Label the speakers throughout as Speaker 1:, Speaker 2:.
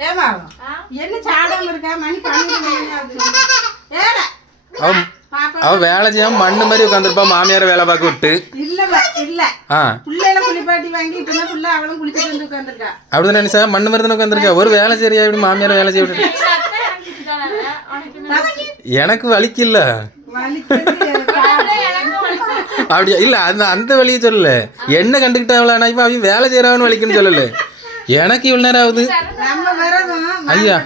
Speaker 1: ஏமா என்ன சாடாம இருக்கா? மணி
Speaker 2: அவ வேலை செய்யாம மண்ணு மாதிரி உட்காந்துருப்பா மாமியார வேலை பார்க்க விட்டு.
Speaker 1: இல்ல இல்ல.
Speaker 2: ஆ.
Speaker 1: பிள்ளைல குளிப்பாட்டி வாங்கி இப்பதான் புள்ள அவளும் குளிச்சுட்டு வந்து உட்காந்துருக்கா
Speaker 2: அப்படிதான் நினைச்சா மண்ணு மாதிரி தானே உட்காந்துருக்கா ஒரு வேலை சரியா இப்படி மாமியார வேலை செய்ய விட்டுட்டு? எனக்கு வலிக்கல
Speaker 1: வலிக்கிறது
Speaker 2: அப்படியா? இல்ல அந்த அந்த வழியை சொல்லல. என்ன கண்டுக்கிட்டாவளா? நான் இப்ப அவன் வேலை செய்யறவன் வலிக்குன்னு சொல்லல. எனக்கு இவ்வளவு நேரம் ஆகுது. ஐயா.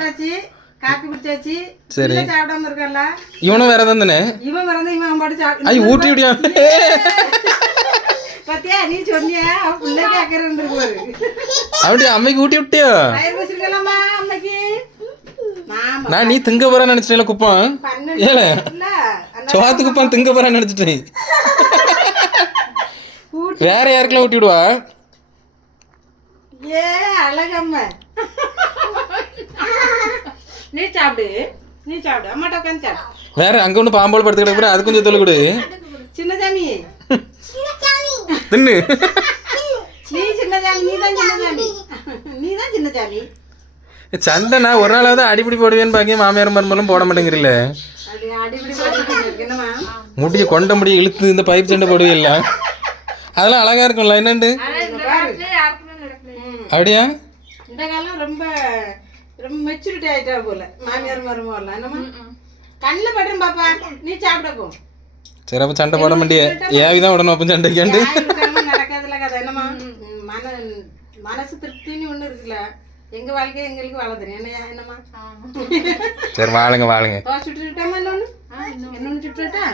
Speaker 1: காப்பி குடிச்சாச்சு
Speaker 2: சரி.
Speaker 1: பிள்ளை சாப்பிடாம இருக்கல
Speaker 2: இவனும் வேற தானே?
Speaker 1: இவன் விரதம் இவன் பாட்டு சாப்பிடு
Speaker 2: ஐ ஊட்டி விடியா
Speaker 1: பாத்தியா நீ சொன்னியா? அவன்
Speaker 2: அம்மைக்கு ஊட்டி விட்டியா?
Speaker 1: வச்சிருக்கலாமா
Speaker 2: நான் நீ திங்க போற நினைச்சிட்டேன் குப்பம். ஏல சோத்து குப்பம் திங்க போற நினைச்சிட்டேன். வேற யாருக்கெல்லாம் ஊட்டி விடுவா?
Speaker 1: ஏ அழகம்மா. நீ சாப்பிடு. நீ சாப்பிடு. அம்மாட்ட உட்காந்து சாப்பிடு.
Speaker 2: வேற அங்க ஒண்ணு பாம்போல் படுத்துக்கிட்ட கூட அது கொஞ்சம் தொலை கொடு.
Speaker 1: சின்னசாமி
Speaker 2: தின்னு.
Speaker 1: நீ சின்னசாமி நீ தான் சின்னசாமி நீ தான் சின்னசாமி
Speaker 2: சண்டை நான் ஒரு நாளாவது அடிப்படி போடுவேன்னு பாக்கி மாமியார் மருமகளும் போட மாட்டேங்கிறீல்ல முடிய கொண்ட முடிய இழுத்து இந்த பைப் சண்டை போடுவீல்ல அதெல்லாம் அழகா இருக்கும்ல என்னண்டு? அப்படியா?
Speaker 1: இந்த காலம் ரொம்ப ரொம்ப மெச்சூரிட்டி ஆயிட்டா போல. மாமியார் மருமகள் என்னமா கண்ணில் பட்டுரும் பாப்பா. நீ சாப்பிட போ.
Speaker 2: சரி அப்ப சண்டை போட மாட்டிய. ஏவிதான் உடனே அப்ப சண்டைக்காண்டு
Speaker 1: நடக்காதுல கதை. என்னமா மன மனசு திருப்தின்னு ஒண்ணு இருக்குல்ல. எங்க வாழ்க்கை எங்களுக்கு வாழ தெரியும் என்ன என்னமா
Speaker 2: சரி வாழுங்க வாழுங்க.
Speaker 1: சுட்டு விட்டாமா இன்னொன்னு? இன்னொன்னு. சுட்டு விட்டா